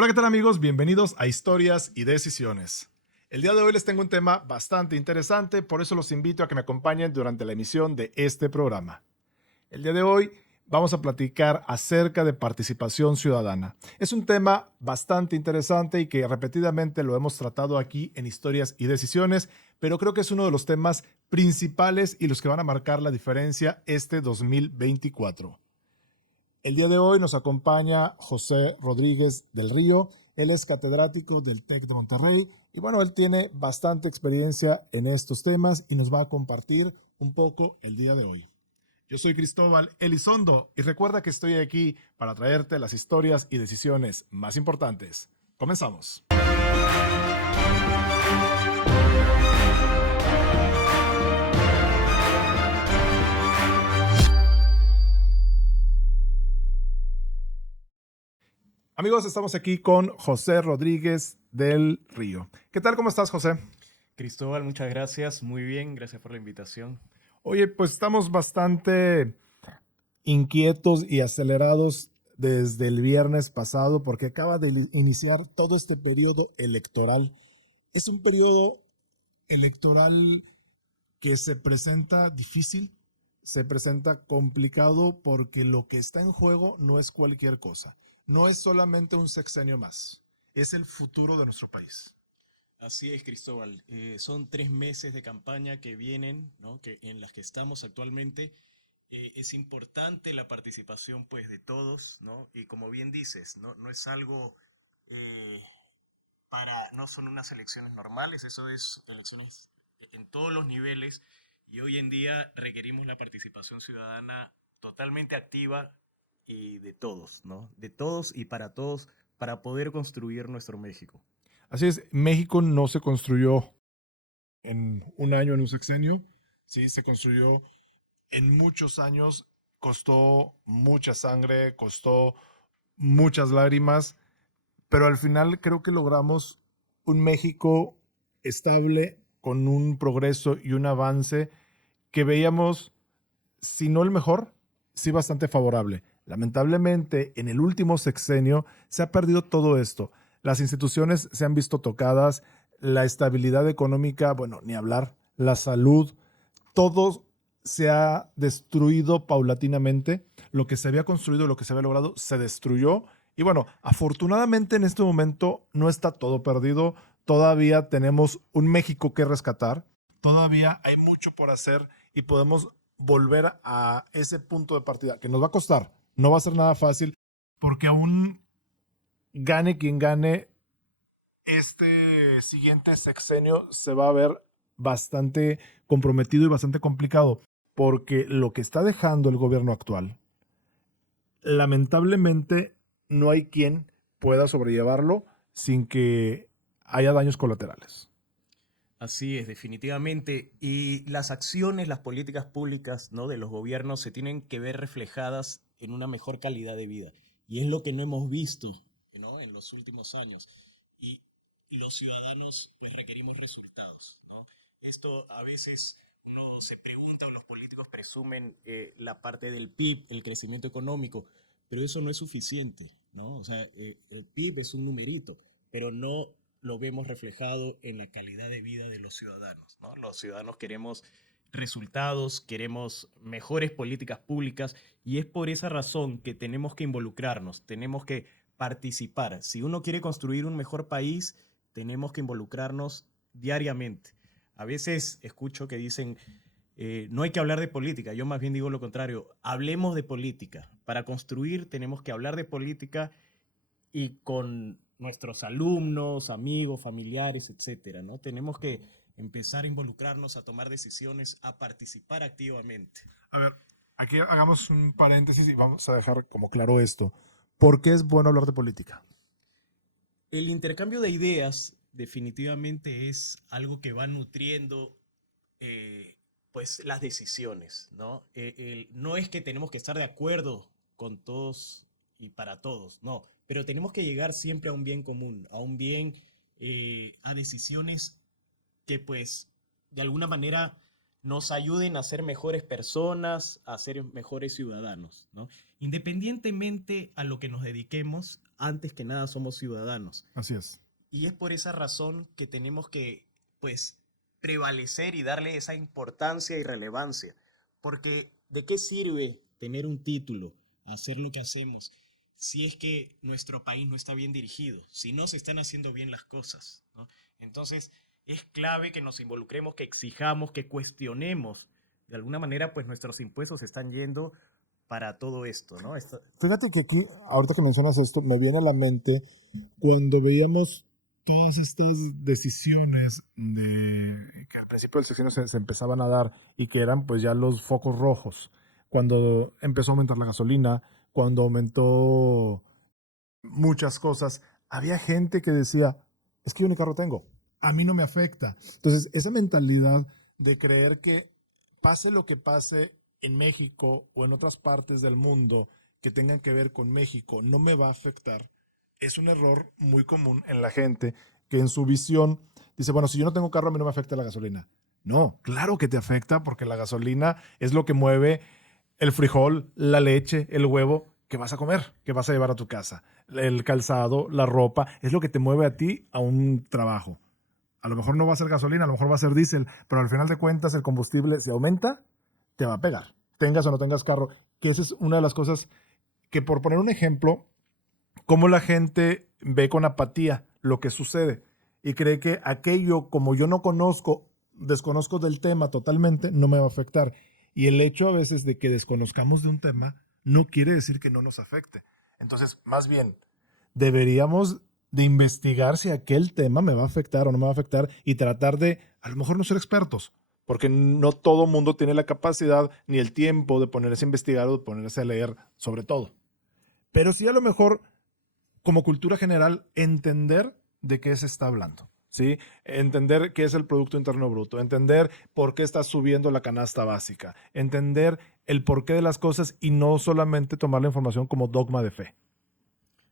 Hola, ¿qué tal amigos? Bienvenidos a Historias y Decisiones. El día de hoy les tengo un tema bastante interesante, por eso los invito a que me acompañen durante la emisión de este programa. El día de hoy vamos a platicar acerca de participación ciudadana. Es un tema bastante interesante y que repetidamente lo hemos tratado aquí en Historias y Decisiones, pero creo que es uno de los temas principales y los que van a marcar la diferencia este 2024. El día de hoy nos acompaña José Rodríguez del Río. Él es catedrático del TEC de Monterrey y bueno, él tiene bastante experiencia en estos temas y nos va a compartir un poco el día de hoy. Yo soy Cristóbal Elizondo y recuerda que estoy aquí para traerte las historias y decisiones más importantes. Comenzamos. Amigos, estamos aquí con José Rodríguez del Río. ¿Qué tal? ¿Cómo estás, José? Cristóbal, muchas gracias. Muy bien, gracias por la invitación. Oye, pues estamos bastante inquietos y acelerados desde el viernes pasado porque acaba de iniciar todo este periodo electoral. Es un periodo electoral que se presenta difícil, se presenta complicado porque lo que está en juego no es cualquier cosa. No es solamente un sexenio más, es el futuro de nuestro país. Así es, Cristóbal. Son 3 meses de campaña que vienen, ¿no? En las que estamos actualmente. Es importante la participación, pues, de todos, ¿no? Y como bien dices, no es algo eh, no son unas elecciones normales, eso es elecciones en todos los niveles. Y hoy en día requerimos la participación ciudadana totalmente activa y de todos, ¿no? De todos y para todos, para poder construir nuestro México. Así es, México no se construyó en un año, en un sexenio, sí, se construyó en muchos años, costó mucha sangre, costó muchas lágrimas, pero al final creo que logramos un México estable, con un progreso y un avance que veíamos, si no el mejor, sí bastante favorable. Lamentablemente, en el último sexenio se ha perdido todo esto. Las instituciones se han visto tocadas, la estabilidad económica, bueno, ni hablar, la salud, todo se ha destruido paulatinamente. Lo que se había construido, lo que se había logrado, se destruyó. Y bueno, afortunadamente en este momento no está todo perdido. Todavía tenemos un México que rescatar. Todavía hay mucho por hacer y podemos volver a ese punto de partida, que nos va a costar. No va a ser nada fácil, porque aún gane quien gane, este siguiente sexenio se va a ver bastante comprometido y bastante complicado, porque lo que está dejando el gobierno actual, lamentablemente no hay quien pueda sobrellevarlo sin que haya daños colaterales. Así es, definitivamente. Y las acciones, las políticas públicas, ¿no? De los gobiernos se tienen que ver reflejadas en una mejor calidad de vida. Y es lo que no hemos visto, ¿no? En los últimos años. Y los ciudadanos, pues, requerimos resultados, ¿no? Esto a veces uno se pregunta, o los políticos presumen la parte del PIB, el crecimiento económico, pero eso no es suficiente, ¿no? O sea, el PIB es un numerito, pero no lo vemos reflejado en la calidad de vida de los ciudadanos, ¿no? Los ciudadanos queremos resultados, queremos mejores políticas públicas y es por esa razón que tenemos que involucrarnos, tenemos que participar. Si uno quiere construir un mejor país, tenemos que involucrarnos diariamente. A veces escucho que dicen, no hay que hablar de política, yo más bien digo lo contrario, hablemos de política. Para construir tenemos que hablar de política y con nuestros alumnos, amigos, familiares, etcétera, ¿no? Tenemos que empezar a involucrarnos, a tomar decisiones, a participar activamente. A ver, aquí hagamos un paréntesis y vamos a dejar como claro esto. ¿Por qué es bueno hablar de política? El intercambio de ideas definitivamente es algo que va nutriendo eh, pues las decisiones, ¿no? No es que tenemos que estar de acuerdo con todos y para todos, no, pero tenemos que llegar siempre a un bien común, a un bien, a decisiones que pues de alguna manera nos ayuden a ser mejores personas, a ser mejores ciudadanos, ¿no? Independientemente a lo que nos dediquemos, antes que nada somos ciudadanos. Así es. Y es por esa razón que tenemos que, pues, prevalecer y darle esa importancia y relevancia. Porque, ¿de qué sirve tener un título, hacer lo que hacemos, si es que nuestro país no está bien dirigido, si no se están haciendo bien las cosas, ¿no? Entonces, es clave que nos involucremos, que exijamos, que cuestionemos. De alguna manera, pues nuestros impuestos están yendo para todo esto, ¿no? Fíjate que aquí, ahorita que mencionas esto, me viene a la mente cuando veíamos todas estas decisiones que al principio del sexenio se empezaban a dar y que eran pues ya los focos rojos, cuando empezó a aumentar la gasolina, cuando aumentó muchas cosas, había gente que decía, es que yo ni carro tengo, a mí no me afecta. Entonces, esa mentalidad de creer que pase lo que pase en México o en otras partes del mundo que tengan que ver con México no me va a afectar, es un error muy común en la gente que en su visión dice, bueno, si yo no tengo carro a mí no me afecta la gasolina. No, claro que te afecta porque la gasolina es lo que mueve el frijol, la leche, el huevo que vas a comer, que vas a llevar a tu casa. El calzado, la ropa, es lo que te mueve a ti a un trabajo. A lo mejor no va a ser gasolina, a lo mejor va a ser diésel, pero al final de cuentas el combustible se aumenta, te va a pegar. Tengas o no tengas carro, que esa es una de las cosas que, por poner un ejemplo, cómo la gente ve con apatía lo que sucede y cree que aquello, como yo no conozco, desconozco del tema totalmente, no me va a afectar. Y el hecho a veces de que desconozcamos de un tema no quiere decir que no nos afecte. Entonces, más bien, deberíamos de investigar si aquel tema me va a afectar o no me va a afectar y tratar de, a lo mejor no ser expertos, porque no todo mundo tiene la capacidad ni el tiempo de ponerse a investigar o de ponerse a leer sobre todo. Pero sí a lo mejor como cultura general, entender de qué se está hablando, ¿sí? Entender qué es el Producto Interno Bruto, entender por qué está subiendo la canasta básica, entender el porqué de las cosas y no solamente tomar la información como dogma de fe.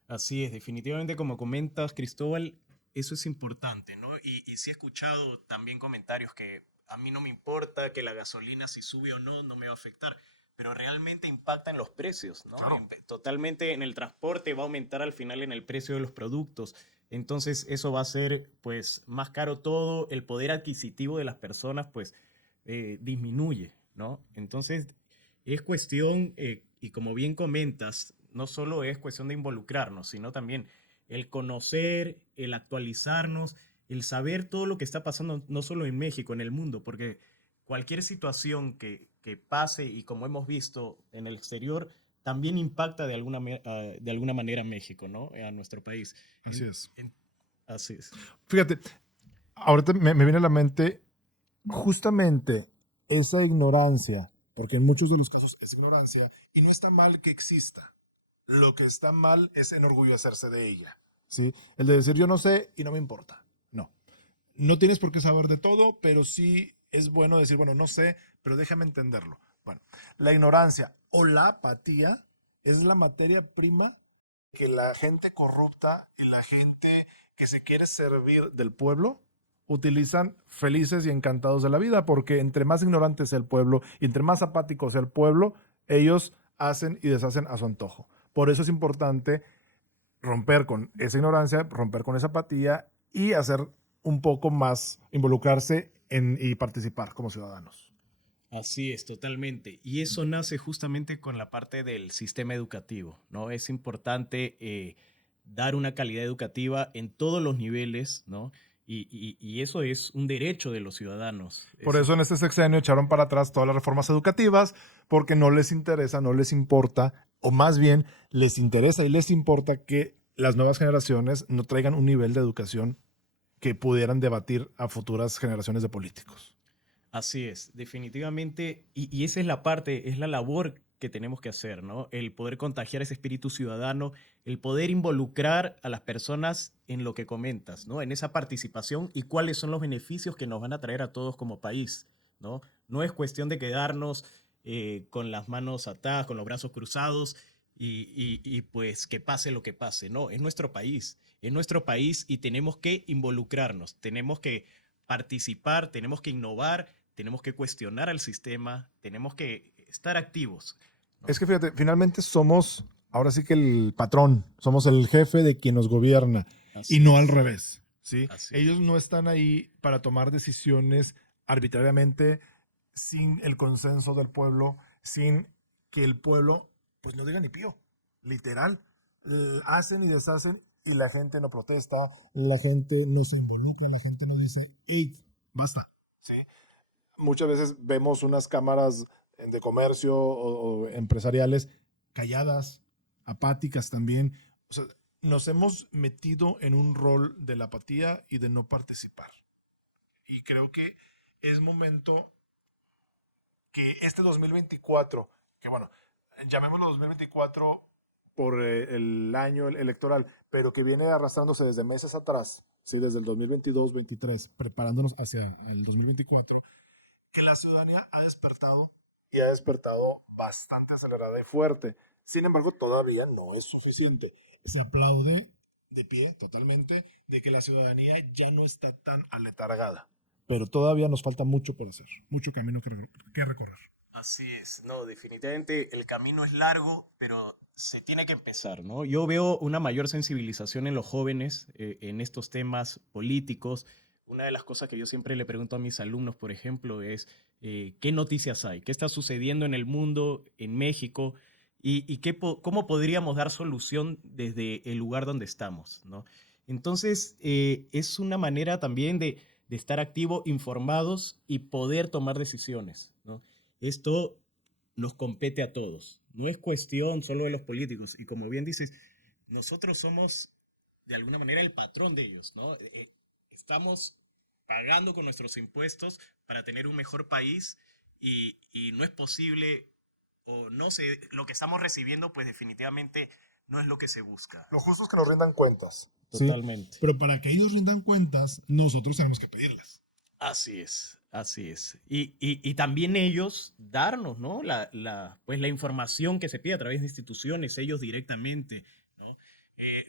Así es, definitivamente como comentas, Cristóbal, eso es importante, ¿no? Y sí he escuchado también comentarios que a mí no me importa que la gasolina si sube o no, no me va a afectar, pero realmente impacta en los precios, ¿no? Claro. Totalmente en el transporte va a aumentar al final en el precio de los productos. Entonces eso va a ser pues más caro todo, el poder adquisitivo de las personas pues disminuye, ¿no? Entonces es cuestión, y como bien comentas, no solo es cuestión de involucrarnos, sino también el conocer, el actualizarnos, el saber todo lo que está pasando, no solo en México, en el mundo, porque cualquier situación que pase y como hemos visto en el exterior, también impacta de alguna manera a México, ¿no? A nuestro país. Así es. Así es. Fíjate, ahorita me viene a la mente justamente esa ignorancia, porque en muchos de los casos es ignorancia, y no está mal que exista. Lo que está mal es enorgullecerse de ella, ¿sí? El de decir yo no sé y no me importa. No. No tienes por qué saber de todo, pero sí es bueno decir, bueno, no sé, pero déjame entenderlo. Bueno, la ignorancia o la apatía es la materia prima que la gente corrupta y la gente que se quiere servir del pueblo utilizan felices y encantados de la vida, porque entre más ignorante sea el pueblo y entre más apático sea el pueblo, ellos hacen y deshacen a su antojo. Por eso es importante romper con esa ignorancia, romper con esa apatía y hacer un poco más, involucrarse y participar como ciudadanos. Así es, totalmente. Y eso nace justamente con la parte del sistema educativo, ¿no? Es importante dar una calidad educativa en todos los niveles, ¿no? Y eso es un derecho de los ciudadanos. Por eso en este sexenio echaron para atrás todas las reformas educativas, porque no les interesa, no les importa, o más bien les interesa y les importa que las nuevas generaciones no traigan un nivel de educación que pudieran debatir a futuras generaciones de políticos. Así es, definitivamente, y esa es la parte, es la labor que tenemos que hacer, ¿no? El poder contagiar ese espíritu ciudadano, el poder involucrar a las personas en lo que comentas, ¿no? En esa participación y cuáles son los beneficios que nos van a traer a todos como país, ¿no? No es cuestión de quedarnos con las manos atadas, con los brazos cruzados y pues que pase lo que pase, no, es nuestro país y tenemos que involucrarnos, tenemos que participar, tenemos que innovar, tenemos que cuestionar al sistema, tenemos que estar activos, ¿no? Es que fíjate, finalmente somos, ahora sí que el patrón, somos el jefe de quien nos gobierna y Así no al es, revés, ¿sí? así Ellos es. no están ahí para tomar decisiones arbitrariamente sin el consenso del pueblo, sin que el pueblo, pues no diga ni pío, literal. Hacen y deshacen y la gente no protesta, la gente no se involucra, la gente no dice, ¡id! Basta, ¿sí? Muchas veces vemos unas cámaras de comercio o empresariales calladas, apáticas también. O sea, nos hemos metido en un rol de la apatía y de no participar. Y creo que es momento que este 2024, que bueno, llamémoslo 2024 por el año electoral, pero que viene arrastrándose desde meses atrás, ¿sí? Desde el 2022-23, preparándonos hacia el 2024, que la ciudadanía ha despertado y ha despertado bastante acelerada y fuerte. Sin embargo, todavía no es suficiente. Se aplaude de pie totalmente de que la ciudadanía ya no está tan aletargada. Pero todavía nos falta mucho por hacer, mucho camino que recorrer. Así es, no, definitivamente el camino es largo, pero se tiene que empezar, ¿no? Yo veo una mayor sensibilización en los jóvenes en estos temas políticos. Una de las cosas que yo siempre le pregunto a mis alumnos, por ejemplo, es ¿qué noticias hay? ¿Qué está sucediendo en el mundo, en México? ¿Y cómo podríamos dar solución desde el lugar donde estamos, ¿no? Entonces, es una manera también de estar activos, informados y poder tomar decisiones, ¿no? Esto nos compete a todos. No es cuestión solo de los políticos. Y como bien dices, nosotros somos de alguna manera el patrón de ellos, ¿no? Estamos pagando con nuestros impuestos para tener un mejor país y no es posible o no sé, lo que estamos recibiendo pues definitivamente no es lo que se busca. Lo justo es que nos rindan cuentas, ¿sí? Totalmente. Pero para que ellos rindan cuentas, nosotros tenemos que pedirlas. Así es, así es. Y también ellos darnos, ¿no? Pues la información que se pide a través de instituciones, ellos directamente, ¿no?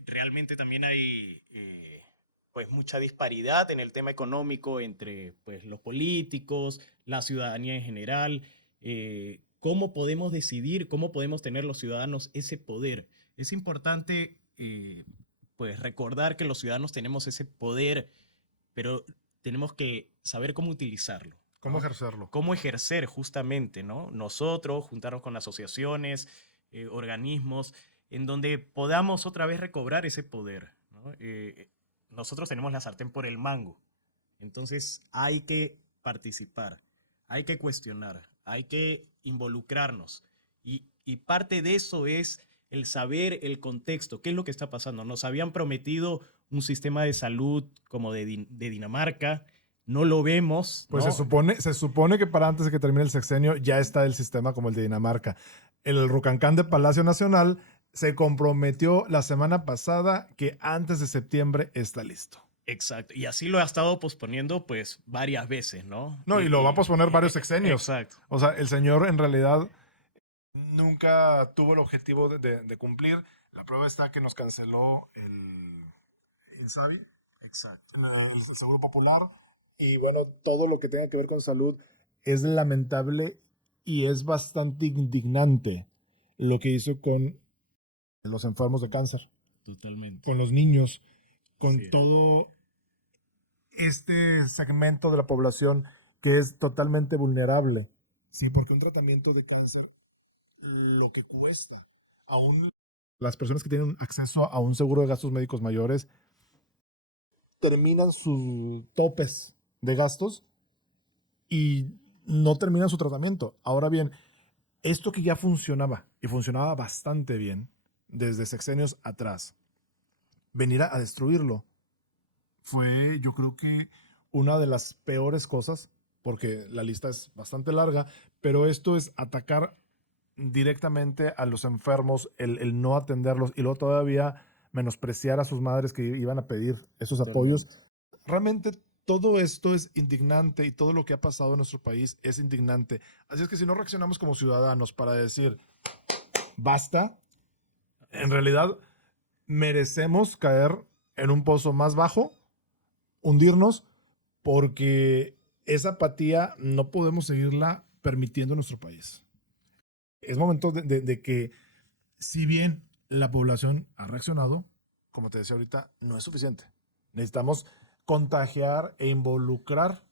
Realmente también hay pues mucha disparidad en el tema económico entre pues, los políticos, la ciudadanía en general. ¿Cómo podemos decidir, cómo podemos tener los ciudadanos ese poder? Es importante pues recordar que los ciudadanos tenemos ese poder, pero tenemos que saber cómo utilizarlo, ¿Cómo ¿no? ejercerlo? Cómo ejercer justamente, ¿no? Nosotros, juntarnos con asociaciones, organismos, en donde podamos otra vez recobrar ese poder, ¿no? Nosotros tenemos la sartén por el mango, entonces hay que participar, hay que cuestionar, hay que involucrarnos. Y parte de eso es el saber el contexto, qué es lo que está pasando. Nos habían prometido un sistema de salud como de Dinamarca, no lo vemos, Pues se ¿no? supone, se supone que para antes de que termine el sexenio ya está el sistema como el de Dinamarca. El Rucancán de Palacio Nacional se comprometió la semana pasada que antes de septiembre está listo. Exacto. Y así lo ha estado posponiendo pues varias veces, ¿no? No, y lo va a posponer varios sexenios. Exacto. O sea, el señor en realidad nunca tuvo el objetivo de cumplir. La prueba está que nos canceló el INSABI, Exacto. el Seguro Popular, y bueno, todo lo que tenga que ver con salud es lamentable y es bastante indignante lo que hizo con los enfermos de cáncer, Totalmente. con los niños, con Sí. todo este segmento de la población que es totalmente vulnerable. Sí, porque un tratamiento de cáncer, lo que cuesta, aún las personas que tienen acceso a un seguro de gastos médicos mayores terminan sus topes de gastos y no terminan su tratamiento. Ahora bien, esto que ya funcionaba y funcionaba bastante bien desde sexenios atrás, venir a destruirlo fue, yo creo que una de las peores cosas, porque la lista es bastante larga, pero esto es atacar directamente a los enfermos, el no atenderlos y luego todavía menospreciar a sus madres que iban a pedir esos apoyos. Totalmente. Realmente todo esto es indignante y todo lo que ha pasado en nuestro país es indignante. Así es que si no reaccionamos como ciudadanos para decir basta, en realidad merecemos caer en un pozo más bajo, hundirnos, porque esa apatía no podemos seguirla permitiendo en nuestro país. Es momento de que, si bien la población ha reaccionado, como te decía ahorita, no es suficiente. Necesitamos contagiar e involucrar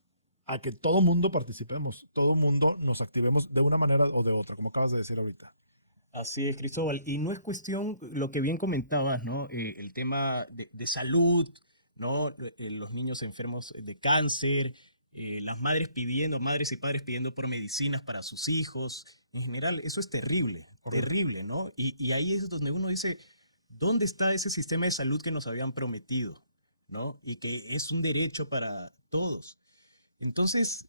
a que todo mundo participemos, todo mundo nos activemos de una manera o de otra, como acabas de decir ahorita. Así es, Cristóbal. Y no es cuestión, lo que bien comentabas, ¿no? El tema de salud, ¿no? Los niños enfermos de cáncer, las madres pidiendo, madres y padres pidiendo por medicinas para sus hijos. En general, eso es terrible, Correcto. terrible, ¿no? Y ahí es donde uno dice, ¿dónde está ese sistema de salud que nos habían prometido? ¿No? Y que es un derecho para todos. Entonces,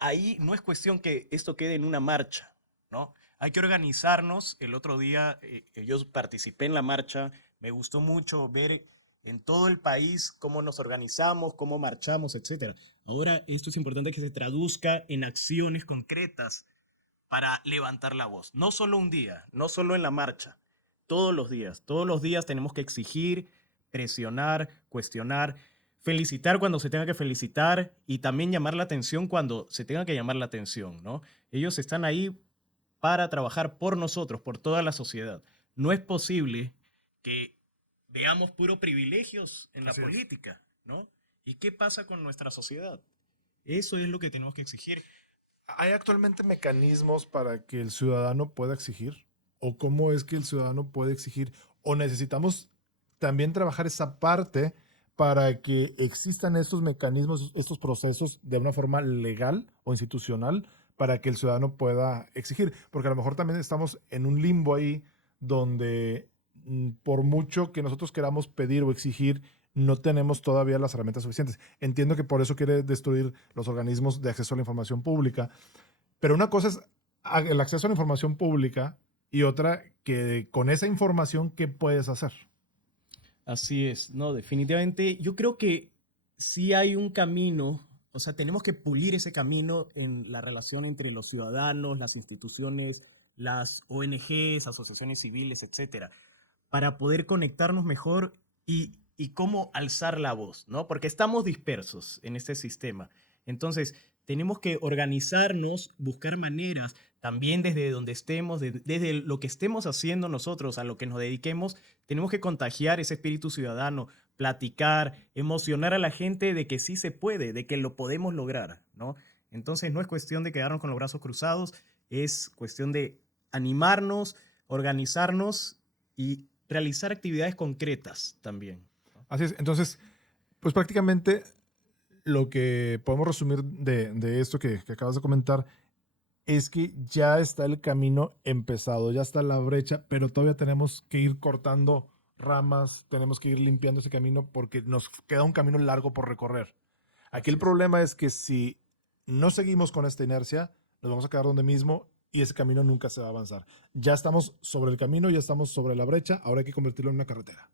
ahí no es cuestión que esto quede en una marcha, ¿no? Hay que organizarnos. El otro día yo participé en la marcha, me gustó mucho ver en todo el país cómo nos organizamos, cómo marchamos, etcétera. Ahora esto es importante que se traduzca en acciones concretas para levantar la voz. No solo un día, no solo en la marcha, todos los días tenemos que exigir, presionar, cuestionar, felicitar cuando se tenga que felicitar y también llamar la atención cuando se tenga que llamar la atención, ¿no? Ellos están ahí para trabajar por nosotros, por toda la sociedad. No es posible que veamos puro privilegios en la Así es. política, ¿no? ¿Y qué pasa con nuestra sociedad? Eso es lo que tenemos que exigir. ¿Hay actualmente mecanismos para que el ciudadano pueda exigir? ¿O cómo es que el ciudadano puede exigir? ¿O necesitamos también trabajar esa parte para que existan estos mecanismos, estos procesos de una forma legal o institucional para que el ciudadano pueda exigir? Porque a lo mejor también estamos en un limbo ahí donde por mucho que nosotros queramos pedir o exigir, no tenemos todavía las herramientas suficientes. Entiendo que por eso quiere destruir los organismos de acceso a la información pública, pero una cosa es el acceso a la información pública y otra que con esa información, ¿qué puedes hacer? Así es, no, definitivamente yo creo que sí hay un camino, o sea, tenemos que pulir ese camino en la relación entre los ciudadanos, las instituciones, las ONGs, asociaciones civiles, etcétera, para poder conectarnos mejor y cómo alzar la voz, ¿no? Porque estamos dispersos en este sistema. Entonces, tenemos que organizarnos, buscar maneras, también desde donde estemos, desde lo que estemos haciendo nosotros, a lo que nos dediquemos, tenemos que contagiar ese espíritu ciudadano, platicar, emocionar a la gente de que sí se puede, de que lo podemos lograr, ¿no? Entonces, no es cuestión de quedarnos con los brazos cruzados, es cuestión de animarnos, organizarnos y realizar actividades concretas también. Así es. Entonces, pues prácticamente lo que podemos resumir de esto que acabas de comentar es que ya está el camino empezado, ya está la brecha, pero todavía tenemos que ir cortando ramas, tenemos que ir limpiando ese camino porque nos queda un camino largo por recorrer. Aquí Así el es. problema es que si no seguimos con esta inercia, nos vamos a quedar donde mismo y ese camino nunca se va a avanzar. Ya estamos sobre el camino, ya estamos sobre la brecha, ahora hay que convertirlo en una carretera.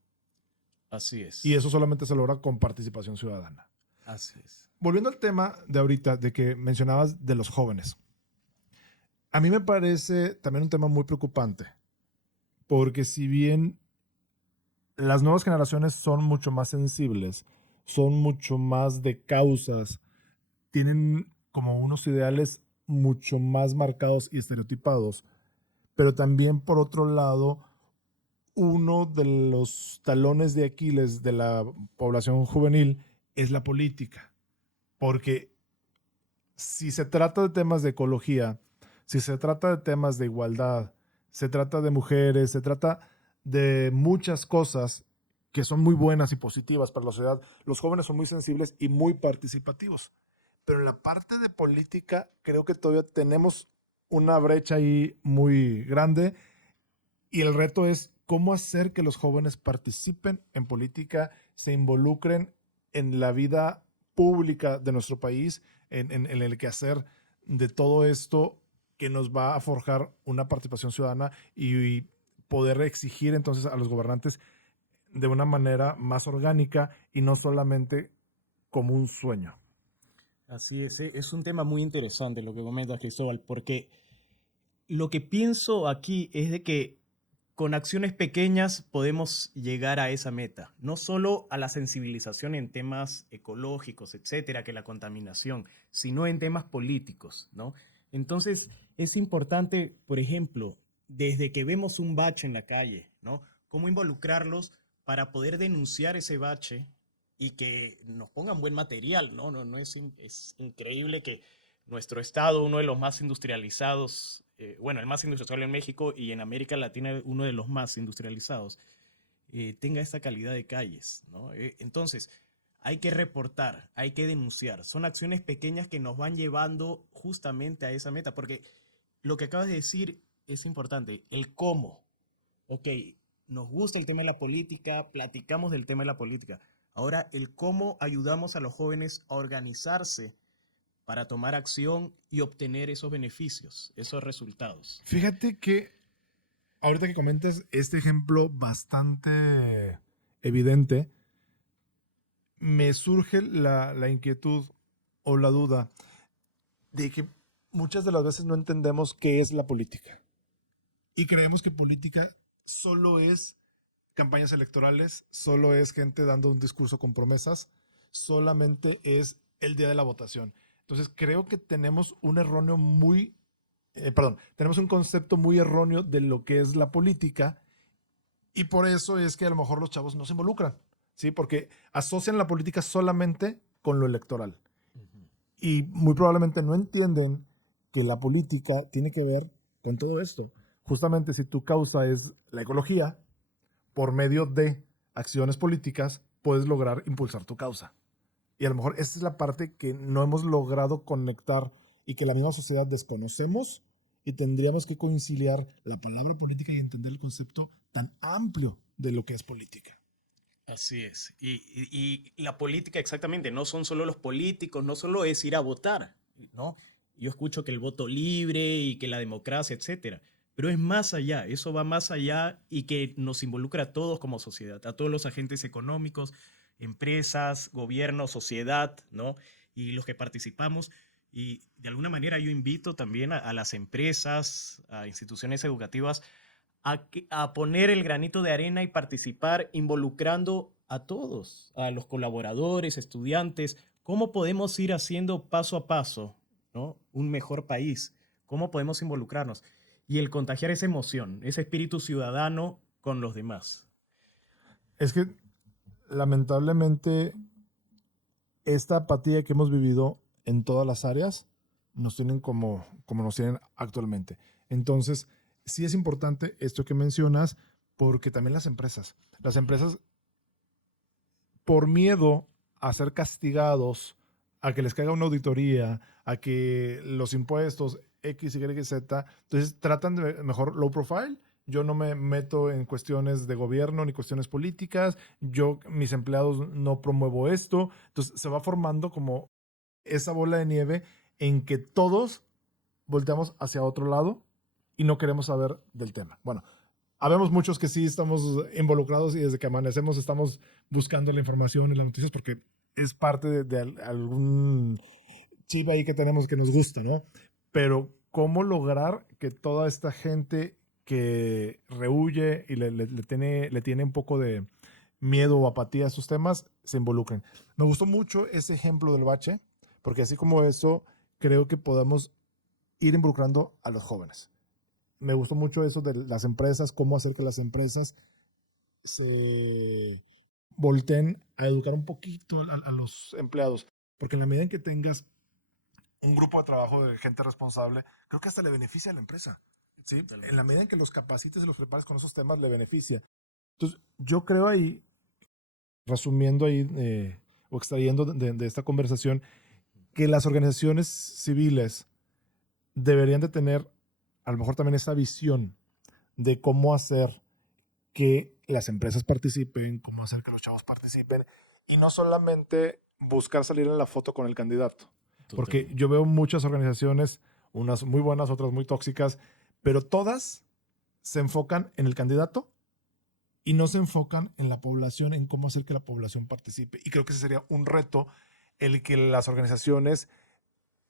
Así Y es. eso solamente se logra con participación ciudadana. Así es. Volviendo al tema de ahorita, de que mencionabas de los jóvenes. A mí me parece también un tema muy preocupante, porque si bien las nuevas generaciones son mucho más sensibles, son mucho más de causas, tienen como unos ideales mucho más marcados y estereotipados, pero también por otro lado, uno de los talones de Aquiles de la población juvenil es la política, porque si se trata de temas de ecología, si se trata de temas de igualdad, se trata de mujeres, se trata de muchas cosas que son muy buenas y positivas para la sociedad. Los jóvenes son muy sensibles y muy participativos. Pero en la parte de política creo que todavía tenemos una brecha ahí muy grande y el reto es cómo hacer que los jóvenes participen en política, se involucren en la vida pública de nuestro país, en el quehacer de todo esto que nos va a forjar una participación ciudadana y poder exigir entonces a los gobernantes de una manera más orgánica y no solamente como un sueño. Así es un tema muy interesante lo que comentas, Cristóbal, porque lo que pienso aquí es de que con acciones pequeñas podemos llegar a esa meta, no solo a la sensibilización en temas ecológicos, etcétera, que la contaminación, sino en temas políticos, ¿no? Entonces, es importante, por ejemplo, desde que vemos un bache en la calle, ¿no? Cómo involucrarlos para poder denunciar ese bache y que nos pongan buen material, ¿no? No es increíble que nuestro estado, uno de los más industrializados, bueno, el más industrial en México y en América Latina uno de los más industrializados, tenga esta calidad de calles, ¿no? Entonces, hay que reportar, hay que denunciar. Son acciones pequeñas que nos van llevando justamente a esa meta, porque lo que acabas de decir es importante, el cómo. Ok, nos gusta el tema de la política, platicamos del tema de la política. Ahora, el cómo ayudamos a los jóvenes a organizarse para tomar acción y obtener esos beneficios, esos resultados. Fíjate que ahorita que comentas este ejemplo bastante evidente, me surge la inquietud o la duda de que muchas de las veces no entendemos qué es la política. Y creemos que política solo es campañas electorales, solo es gente dando un discurso con promesas, solamente es el día de la votación. Entonces creo que tenemos un erróneo muy, tenemos un concepto muy erróneo de lo que es la política y por eso es que a lo mejor los chavos no se involucran, ¿sí? Porque asocian la política solamente con lo electoral y muy probablemente no entienden que la política tiene que ver con todo esto. Justamente si tu causa es la ecología, por medio de acciones políticas puedes lograr impulsar tu causa. Y a lo mejor esa es la parte que no hemos logrado conectar y que la misma sociedad desconocemos y tendríamos que conciliar la palabra política y entender el concepto tan amplio de lo que es política. Así es. Y la política exactamente, no son solo los políticos, no solo es ir a votar, ¿no? Yo escucho que el voto libre y que la democracia, etcétera, pero es más allá, eso va más allá y que nos involucra a todos como sociedad, a todos los agentes económicos, empresas, gobierno, sociedad, ¿no? Y los que participamos. Y de alguna manera yo invito también a las empresas, a instituciones educativas, a poner el granito de arena y participar involucrando a todos, a los colaboradores, estudiantes, cómo podemos ir haciendo paso a paso, ¿no? Un mejor país, cómo podemos involucrarnos y el contagiar esa emoción, ese espíritu ciudadano con los demás. Es que lamentablemente esta apatía que hemos vivido en todas las áreas nos tienen como nos tienen actualmente. Entonces, sí es importante esto que mencionas, porque también las empresas por miedo a ser castigados, a que les caiga una auditoría, a que los impuestos X, Y, Z, entonces tratan de mejor low profile. Yo no me meto en cuestiones de gobierno ni cuestiones políticas. Yo, mis empleados, no promuevo esto. Entonces se va formando como esa bola de nieve en que todos volteamos hacia otro lado y no queremos saber del tema. Bueno, habemos muchos que sí estamos involucrados y desde que amanecemos estamos buscando la información y las noticias porque es parte de algún chip ahí que tenemos que nos gusta, ¿no? Pero ¿cómo lograr que toda esta gente que rehuye y le tiene un poco de miedo o apatía a estos temas se involucren? Me gustó mucho ese ejemplo del bache, porque así como eso, creo que podemos ir involucrando a los jóvenes. Me gustó mucho eso de las empresas, cómo hacer que las empresas se volteen a educar un poquito a los empleados, porque en la medida en que tengas un grupo de trabajo de gente responsable, creo que hasta le beneficia a la empresa. ¿Sí? En la medida en que los capacites y los prepares con esos temas, le beneficia. Entonces, yo creo ahí, resumiendo ahí o extrayendo de esta conversación, que las organizaciones civiles deberían de tener a lo mejor también esa visión de cómo hacer que las empresas participen, cómo hacer que los chavos participen y no solamente buscar salir en la foto con el candidato. Porque yo veo muchas organizaciones, unas muy buenas, otras muy tóxicas, pero todas se enfocan en el candidato y no se enfocan en la población, en cómo hacer que la población participe. Y creo que ese sería un reto el que las organizaciones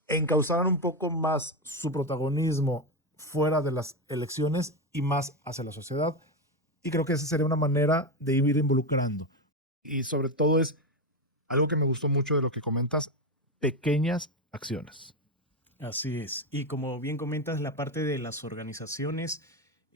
encauzaran un poco más su protagonismo fuera de las elecciones y más hacia la sociedad Y creo que esa sería una manera de ir involucrando. Y sobre todo es algo que me gustó mucho de lo que comentas, pequeñas acciones. Así es. Y como bien comentas, la parte de las organizaciones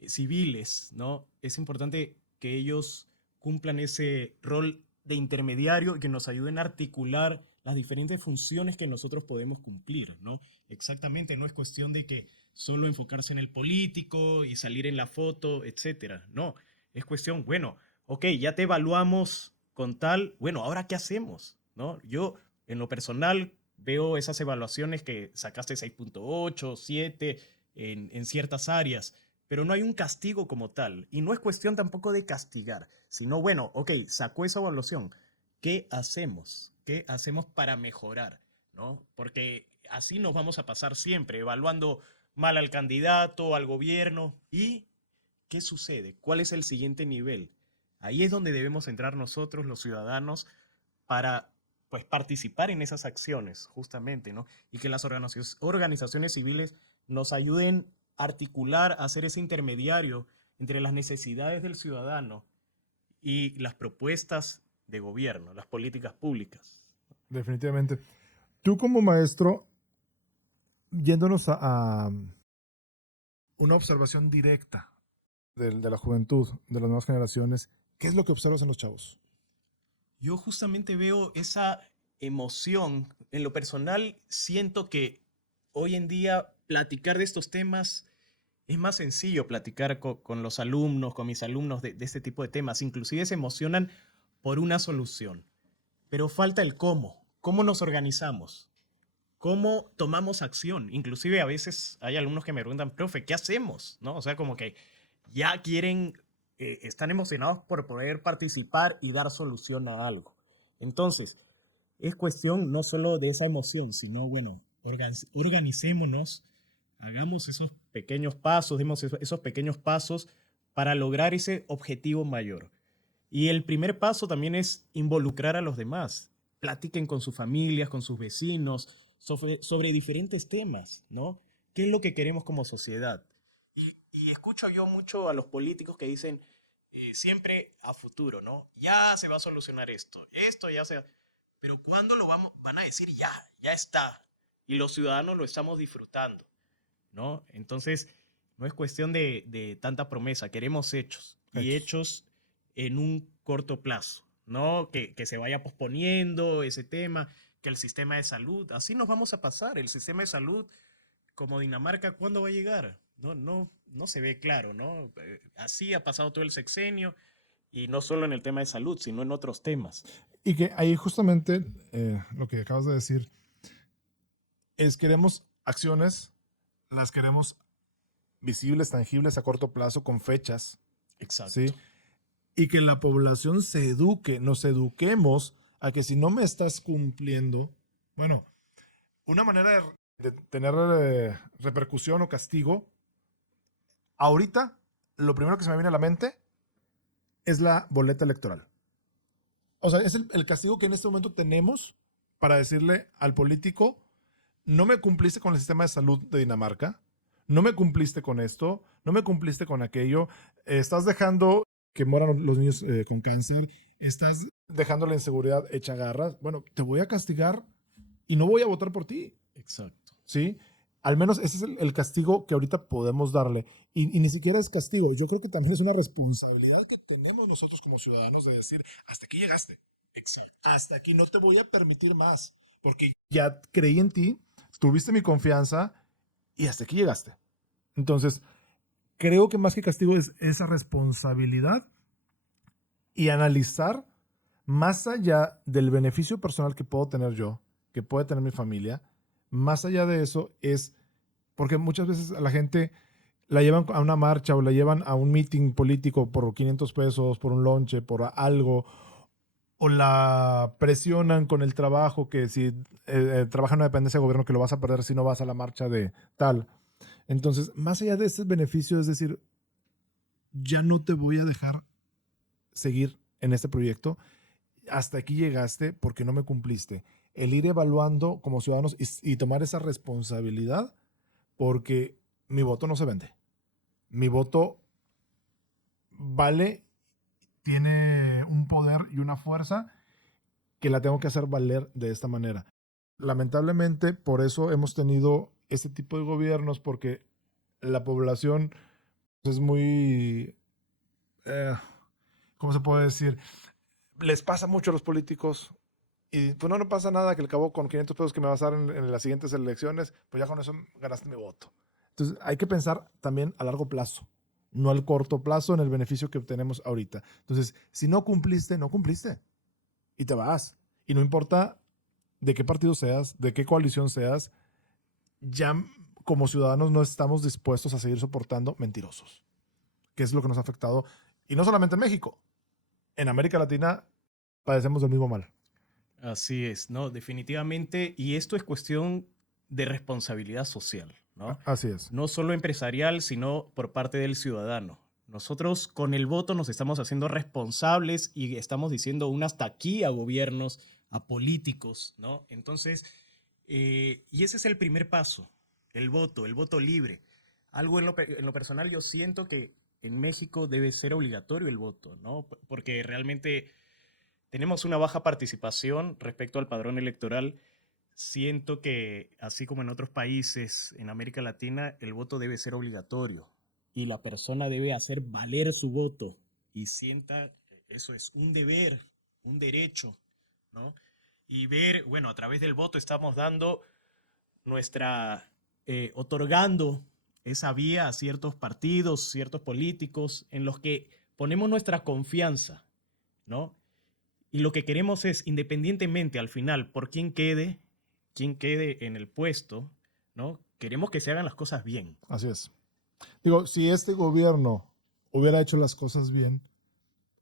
civiles, ¿no? Es importante que ellos cumplan ese rol de intermediario y que nos ayuden a articular las diferentes funciones que nosotros podemos cumplir, ¿no? Exactamente, no es cuestión de que solo enfocarse en el político y salir en la foto, etcétera. No, es cuestión, bueno, ok, ya te evaluamos con tal, bueno, ¿ahora qué hacemos? ¿No? Yo, en lo personal, veo esas evaluaciones que sacaste 6.8, 7 en ciertas áreas, pero no hay un castigo como tal. Y no es cuestión tampoco de castigar, sino, bueno, ok, sacó esa evaluación. ¿Qué hacemos? ¿Qué hacemos para mejorar? ¿No? Porque así nos vamos a pasar siempre, evaluando mal al candidato, al gobierno. ¿Y qué sucede? ¿Cuál es el siguiente nivel? Ahí es donde debemos entrar nosotros, los ciudadanos, para pues participar en esas acciones, justamente, ¿no? Y que las organizaciones civiles nos ayuden a articular, a hacer ese intermediario entre las necesidades del ciudadano y las propuestas de gobierno, las políticas públicas. Definitivamente. Tú como maestro, yéndonos a una observación directa de la juventud, de las nuevas generaciones, ¿qué es lo que observas en los chavos? Yo justamente veo esa emoción. En lo personal, siento que hoy en día platicar de estos temas es más sencillo platicar con los alumnos, con mis alumnos de este tipo de temas. Inclusive se emocionan por una solución. Pero falta el cómo. ¿Cómo nos organizamos? ¿Cómo tomamos acción? Inclusive a veces hay alumnos que me preguntan, profe, ¿qué hacemos? ¿No? O sea, como que ya quieren, están emocionados por poder participar y dar solución a algo. Entonces, es cuestión no solo de esa emoción, sino, bueno, organicémonos, hagamos esos pequeños pasos, demos esos pequeños pasos para lograr ese objetivo mayor. Y el primer paso también es involucrar a los demás. Platiquen con sus familias, con sus vecinos, sobre diferentes temas, ¿no? ¿Qué es lo que queremos como sociedad? Y escucho yo mucho a los políticos que dicen siempre a futuro, ¿no? Ya se va a solucionar esto ya se... Pero ¿cuándo lo van a decir ya? Ya está. Y los ciudadanos lo estamos disfrutando, ¿no? Entonces, no es cuestión de tanta promesa, queremos hechos. Y Hechos. hechos en un corto plazo, ¿no? Que se vaya posponiendo ese tema, que el sistema de salud, así nos vamos a pasar. El sistema de salud, como Dinamarca, ¿cuándo va a llegar? No se ve claro, ¿no? Así ha pasado todo el sexenio, y no solo en el tema de salud, sino en otros temas. Y que ahí justamente lo que acabas de decir es queremos acciones, las queremos visibles, tangibles a corto plazo, con fechas, ¿sí? Exacto. Y que la población se eduque, nos eduquemos a que si no me estás cumpliendo, bueno, una manera de tener repercusión o castigo, ahorita lo primero que se me viene a la mente es la boleta electoral. O sea, es el castigo que en este momento tenemos para decirle al político, no me cumpliste con el sistema de salud de Dinamarca, no me cumpliste con esto, no me cumpliste con aquello, estás dejando que mueran los niños con cáncer, estás dejando la inseguridad hecha garras, bueno, te voy a castigar y no voy a votar por ti, Exacto. ¿sí? Al menos ese es el castigo que ahorita podemos darle. Y ni siquiera es castigo, yo creo que también es una responsabilidad que tenemos nosotros como ciudadanos de decir, hasta aquí llegaste. Exacto. Hasta aquí no te voy a permitir más, porque ya creí en ti, tuviste mi confianza y hasta aquí llegaste. Entonces, creo que más que castigo es esa responsabilidad y analizar más allá del beneficio personal que puedo tener yo, que puede tener mi familia, más allá de eso es, porque muchas veces a la gente la llevan a una marcha o la llevan a un meeting político por 500 pesos, por un lonche, por algo, o la presionan con el trabajo, que si trabaja en una dependencia de gobierno que lo vas a perder si no vas a la marcha de tal. Entonces, más allá de ese beneficio, es decir, ya no te voy a dejar seguir en este proyecto, hasta aquí llegaste porque no me cumpliste. El ir evaluando como ciudadanos y tomar esa responsabilidad porque mi voto no se vende. Mi voto vale, tiene un poder y una fuerza que la tengo que hacer valer de esta manera. Lamentablemente, por eso hemos tenido este tipo de gobiernos, porque la población es muy, eh, ¿cómo se puede decir? Les pasa mucho a los políticos y pues no pasa nada, que al cabo con 500 pesos que me vas a dar en las siguientes elecciones, pues ya con eso ganaste mi voto. Entonces hay que pensar también a largo plazo, no al corto plazo en el beneficio que obtenemos ahorita. Entonces, si no cumpliste, no cumpliste y te vas. Y no importa de qué partido seas, de qué coalición seas, ya como ciudadanos no estamos dispuestos a seguir soportando mentirosos, que es lo que nos ha afectado. Y no solamente en México, en América Latina padecemos del mismo mal. Así es, ¿no? Definitivamente. Y esto es cuestión de responsabilidad social, ¿no? Así es. No solo empresarial, sino por parte del ciudadano. Nosotros con el voto nos estamos haciendo responsables y estamos diciendo un hasta aquí a gobiernos, a políticos, ¿no? Entonces, y ese es el primer paso, el voto libre. Algo en lo personal yo siento que en México debe ser obligatorio el voto, ¿no? Porque realmente tenemos una baja participación respecto al padrón electoral. Siento que, así como en otros países en América Latina, el voto debe ser obligatorio y la persona debe hacer valer su voto y sienta, eso es un deber, un derecho, ¿no? Y ver, bueno, a través del voto estamos dando otorgando esa vía a ciertos partidos, ciertos políticos en los que ponemos nuestra confianza, ¿no? Y lo que queremos es, independientemente al final por quién quede en el puesto, ¿no? Queremos que se hagan las cosas bien. Así es. Digo, si este gobierno hubiera hecho las cosas bien,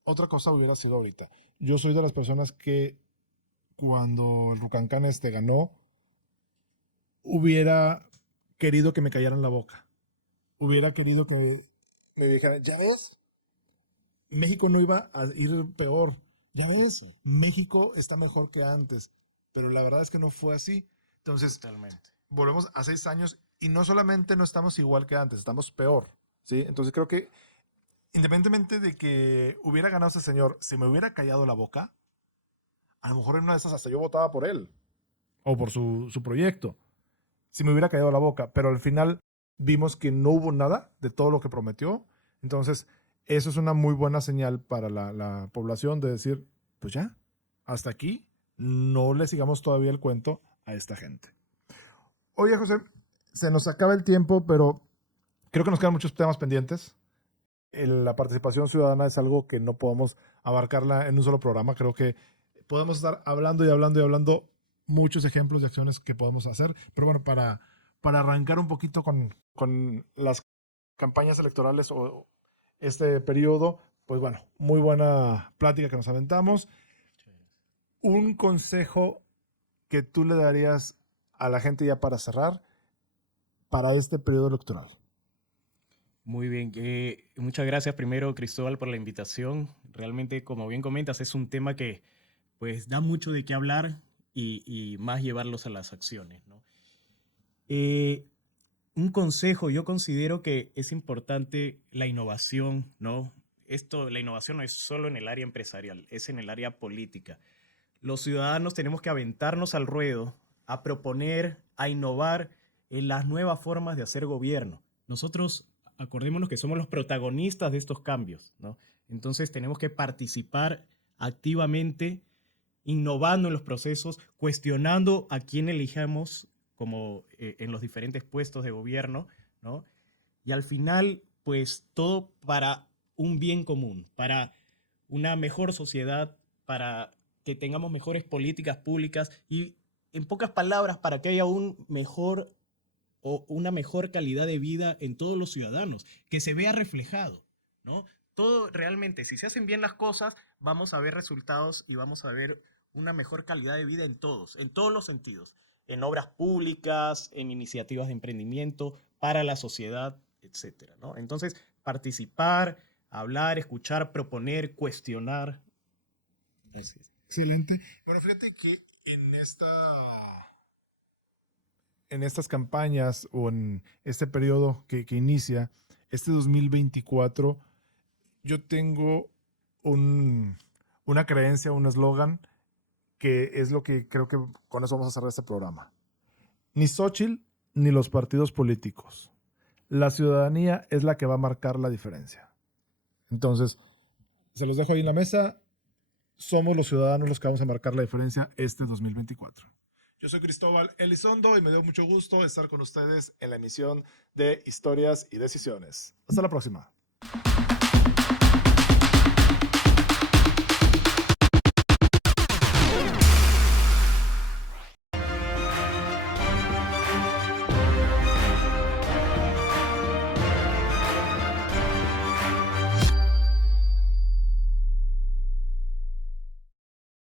otra cosa hubiera sido ahorita. Yo soy de las personas que cuando el Rucancán ganó, hubiera querido que me callaran la boca. Hubiera querido que me dijeran, ¿ya ves? México no iba a ir peor. ¿Ya ves? Sí, México está mejor que antes. Pero la verdad es que no fue así. Entonces, totalmente. volvemos a 6 años y no solamente no estamos igual que antes, estamos peor. ¿Sí? Entonces creo que independientemente de que hubiera ganado ese señor, si me hubiera callado la boca, a lo mejor en una de esas hasta yo votaba por él o por su proyecto. Si me hubiera callado la boca, pero al final vimos que no hubo nada de todo lo que prometió. Entonces, eso es una muy buena señal para la población de decir, pues ya, hasta aquí, no le sigamos todavía el cuento a esta gente. Oye, José, se nos acaba el tiempo, pero creo que nos quedan muchos temas pendientes. La participación ciudadana es algo que no podemos abarcarla en un solo programa. Creo que podemos estar hablando y hablando y hablando muchos ejemplos de acciones que podemos hacer. Pero bueno, para arrancar un poquito con las campañas electorales o este periodo, pues bueno, muy buena plática que nos aventamos. Un consejo que tú le darías a la gente ya para cerrar para este periodo electoral. Muy bien, muchas gracias primero Cristóbal por la invitación. Realmente, como bien comentas, es un tema que pues da mucho de qué hablar y más llevarlos a las acciones, ¿no? Eh, un consejo, yo considero que es importante la innovación, ¿no? La innovación no es solo en el área empresarial, es en el área política. Los ciudadanos tenemos que aventarnos al ruedo, a proponer, a innovar en las nuevas formas de hacer gobierno. Nosotros, acordémonos que somos los protagonistas de estos cambios, ¿no? Entonces tenemos que participar activamente, innovando en los procesos, cuestionando a quién elijamos como en los diferentes puestos de gobierno, ¿no? Y al final, pues todo para un bien común, para una mejor sociedad, para que tengamos mejores políticas públicas y, en pocas palabras, para que haya un mejor o una mejor calidad de vida en todos los ciudadanos, que se vea reflejado, ¿no? Todo realmente, si se hacen bien las cosas, vamos a ver resultados y vamos a ver una mejor calidad de vida en todos los sentidos, en obras públicas, en iniciativas de emprendimiento, para la sociedad, etcétera, ¿no? Entonces, participar, hablar, escuchar, proponer, cuestionar. Gracias. Excelente. Bueno, fíjate que en estas campañas o en este periodo que inicia, este 2024, yo tengo una creencia, un eslogan, que es lo que creo que con eso vamos a cerrar este programa. Ni Xóchitl ni los partidos políticos. La ciudadanía es la que va a marcar la diferencia. Entonces, se los dejo ahí en la mesa. Somos los ciudadanos los que vamos a marcar la diferencia este 2024. Yo soy Cristóbal Elizondo y me dio mucho gusto estar con ustedes en la emisión de Historias y Decisiones. Hasta la próxima.